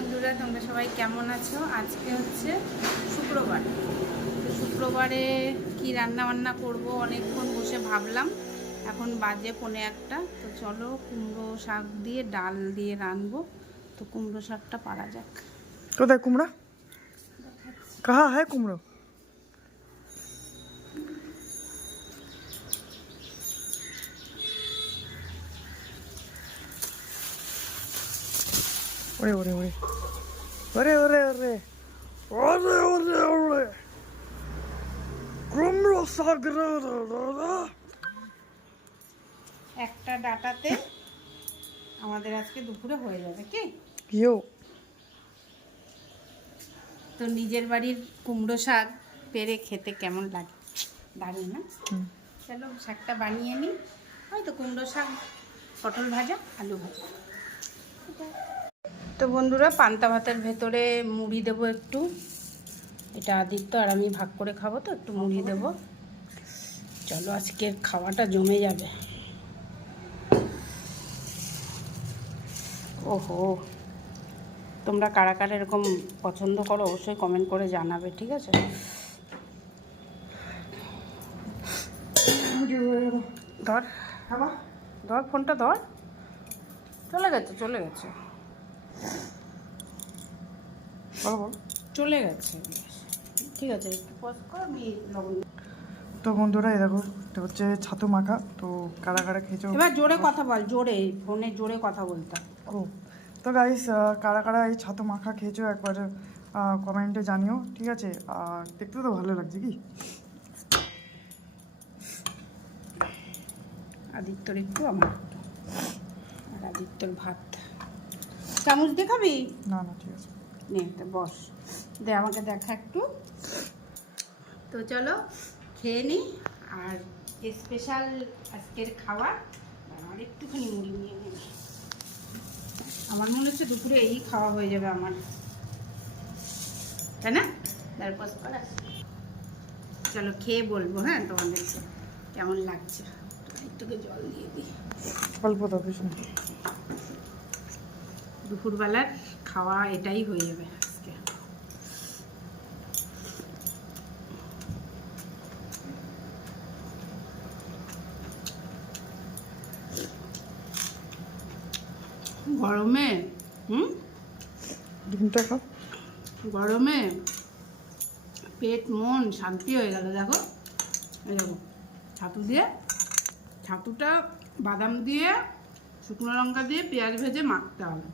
বন্ধুরা, তোমরা সবাই কেমন আছো? আজকে হচ্ছে শুক্রবার। তো শুক্রবারে কি রান্না বান্না করব অনেকক্ষণ বসে ভাবলাম। এখন বাজে 1:45। তো চলো কুমড়ো শাক দিয়ে ডাল দিয়ে রানবো। তো কুমড়ো শাকটা পারা যাক। কোথায় কুমড়া? কাহা হ্যাঁ কুমড়ো? ওরে ওরে ওরে ওরে ওরে ওরে ওরে ওরে ওরে কুমড়ো শাক রে রে। একটা ডাটাতে আমাদের আজকে দুপুরে হয়ে যাবে কি? কিও তো নিজের বাড়ির কুমড়ো শাক পেরে খেতে কেমন লাগে? দারুণ না? চলো শাকটা বানিয়ে নিই। হয়তো কুমড়ো শাক, পটল ভাজা, আলু ভাজা। তো বন্ধুরা, পান্তা ভাতের ভেতরে মুড়ি দেবো একটু। এটা আদিত্য আর আমি ভাগ করে খাবো, তো একটু মুড়ি দেবো। চলো আজকের খাওয়াটা জমে যাবে। ওহো, তোমরা কারা কারা এরকম পছন্দ করো অবশ্যই কমেন্ট করে জানাবে, ঠিক আছে? ধর ধর ফোনটা ধর। চলে গেছে চলে গেছে। ঠিক আছে, একটু পজ কর, আমি লবণ। তো বন্ধুরা এই দেখো, এটা হচ্ছে ছাতু মাখা। তো কারা কারা খেয়েছো? এবার জোরে কথা বল, জোরে ফোনে জোরে কথা বলতে। ও তো গাইস, কারা কারা এই ছাতু মাখা খেয়েছো একবার কমেন্টে জানিও, ঠিক আছে? আর দেখতে তো ভালো লাগছে কি? আদিত্যর একটু, আমার একটু। আর আদিত্যর ভাত। চামচ দেখাবি? না না ঠিক আছে, নে তো বস, দে আমাকে দেখা একটু। তো চলো খেয়ে নিই। আর স্পেশাল আজকের খাবার, আর একটুখানি মুড়ি নিয়ে নেবে। আমার মনে হচ্ছে দুপুরে এই খাওয়া হয়ে যাবে আমার, তাই না? তারপর চলো খেয়ে বলবো, হ্যাঁ, তোমাদেরকে কেমন লাগছে। একটুকে জল দিয়ে দিই। অল্প তো বেশি না। দুপুরবেলার খাওয়া এটাই হয়ে যাবে আজকে। গরমে ডিমটা খাও। গরমে পেট মন শান্তি হয়ে গেল। দেখো এই দেখো, ছাতু দিয়ে, ছাতুটা বাদাম দিয়ে শুকনো লঙ্কা দিয়ে পেঁয়াজ ভেজে মাখতে হবে।